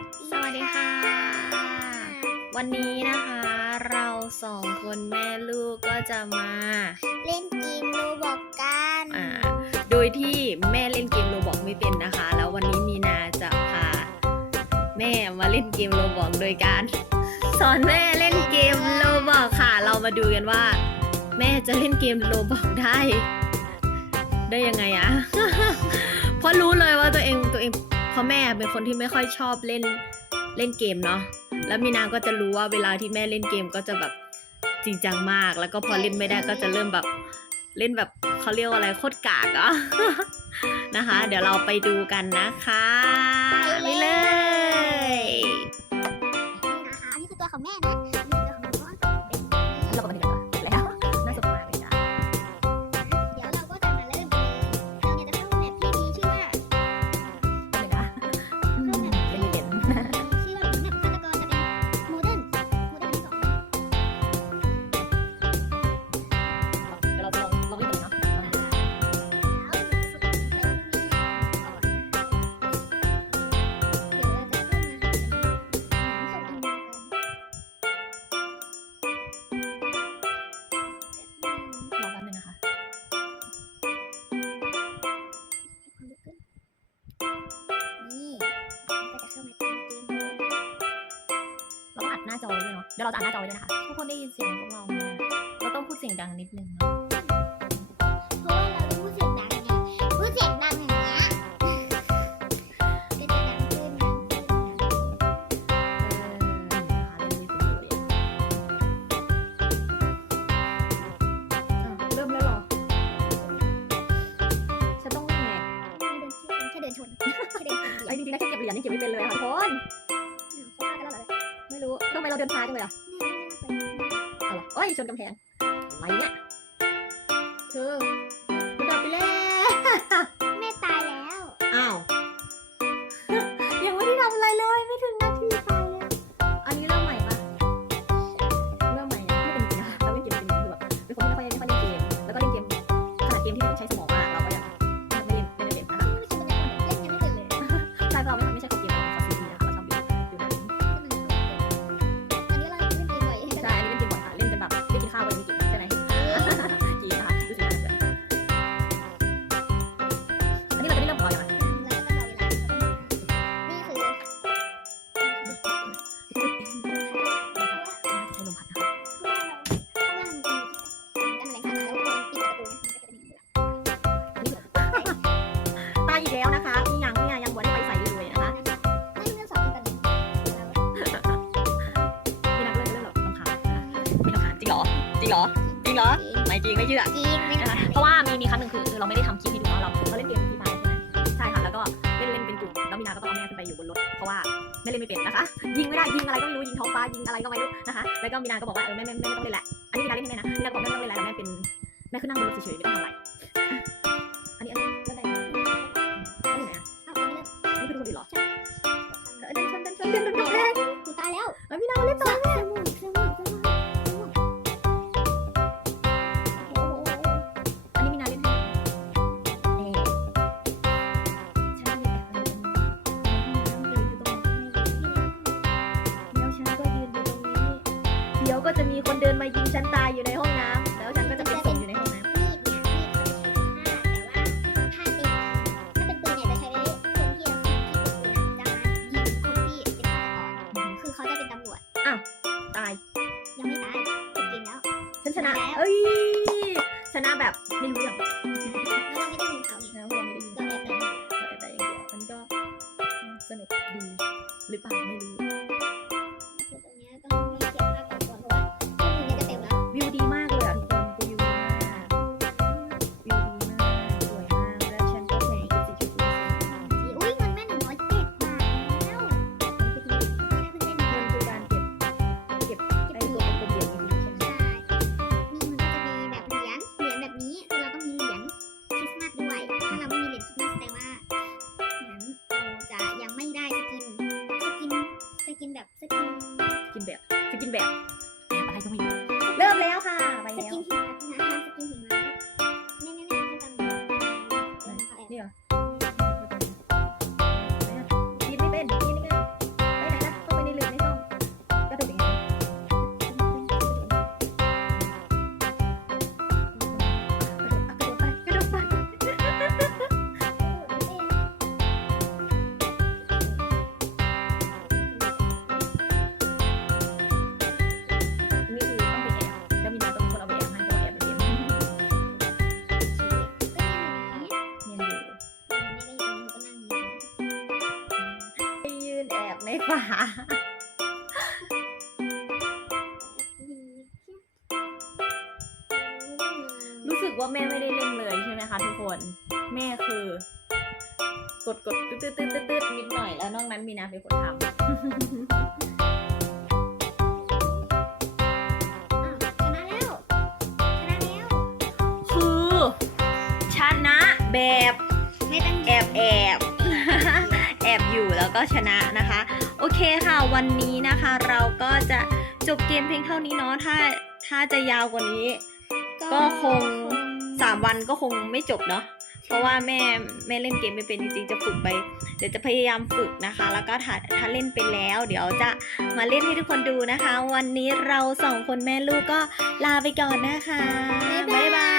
สสวัสดีค่ะ วันนี้นะคะเราสองคนแม่ลูกก็จะมา เล่นเกมโรบอกกันอ่าโดยที่แม่เล่นเกมโรบอกไม่เป็นนะคะ แล้ววันนี้มีนาจะพาแม่มาเล่นเกมโรบอกโดยการสอนแม่เล่นเกมโรบอกค่ะ เรามาดูกันว่า แม่จะเล่นเกมโรบอกได้ ได้ยังไงอะ ราะแม่เป็นคนที่ไม่ค่อยชอบเล่นเล่นเกมเนาะแล้วมีนาก็จะรู้ว่าเวลาที่แม่เล่นเกมก็จะแบบจริงจังมาก แล้วก็พอเล่นไม่ได้ก็จะเริ่มแบบเล่นแบบเขาเรียกว่าอะไรโคตรกากอะนะคะ เดี๋ยวเราไปดูกันนะคะไปเลยนะคะอันนี้คือตัวของแม่นะ น้าจอไว้ด้วยเนาะเดี๋ยวเราจะอัดหน้าจอไว้ด้วยนะคะทุกคนได้ยินเสียงพวกเราไหมเราต้องพูดเสียงดังนิดนึงเนาะเพราะว่าเราพูดเสียงดังไงพูดเสียงดังอย่างเงี้ยก็จะดังขึ้นดังขึ้นดังขึ้นเออนะคะเล่นไม่เป็นเลยอะเริ่มแล้วเหรอฉันต้องเล่นไงแค่เดินชนแค่เดินชนแค่เดินชนไอ้ยจริงๆนะแค่เก็บเหรียญนี่เก็บไม่เป็นเลยค่ะทุกคนำไมเราเดินช้าจังเลยอะเอาเหรอโอ้ยชนกำแพงไปเนี่ยเธอ เหรอ จริงเหรอ จริงเหรอ ไม่จริงไม่เชื่อ จริงไม่นะคะเพราะว่ามีมีครั้งหนึ่งคือเราไม่ได้ทำคลิปให้ดูเนาะเราเราเล่นเกมฟรีไฟใช่ไหมใช่ค่ะแล้วก็เล่นเล่นเป็นกลุ่มแล้วมีนาก็ต้องเอาแม่ขึ้นไปอยู่บนรถเพราะว่าไม่เล่นไม่เป็นนะคะ ยิงไม่ได้ยิงอะไรก็ไม่รู้ยิงท้องฟ้ายิงอะไรก็ไม่รู้นะคะแล้วก็มีนาก็บอกว่าเออแม่แม่แม่ไม่ต้องเล่นแหละอันนี้มีนาเล่นให้แม่นะมีนาบอกแม่ไม่ต้องเล่นแล้วแม่เป็นแม่ขึ้นนั่งบนรถเฉยๆไม่ต้องทำอะไร ฉันชนะ เอ้ย ชนะแบบไม่รู้เรื่อง กินแบบสกินกินแบบสกินแบบ ในฝารู้สึกว่าแม่ไม่ได้เล่นเลยใช่ไหมคะทุกคน แม่คือ กดกดตืดตืดตืดตืดตืดนิดหน่อยแล้วนอกนั้นมีนาเป็นคนทำอ้าวชนะแล้วชนะแล้วคือชนะแบบไม่ตั้งแอบแอบแอบอยู่แล้วก็ชนะนะคะโอ เคค่ะ วันนี้นะคะเราก็จะจบเกมเพียงเท่านี้เนาะถ้าถ้าจะยาวกว่านี้ ก็คงสามวันก็คงไม่จบเนาะเพราะว่าแม่แม่เล่นเกมไม่เป็นจริงๆจะฝึกไป เดี๋ยวจะพยายามฝึกนะคะ แล้วก็ถ้าถ้าเล่นเป็นแล้ว เดี๋ยวจะมาเล่นให้ทุกคนดูนะคะ วันนี้เราสองคนแม่ลูกก็ลาไปก่อนนะคะบ๊ายบายบ๊ายบาย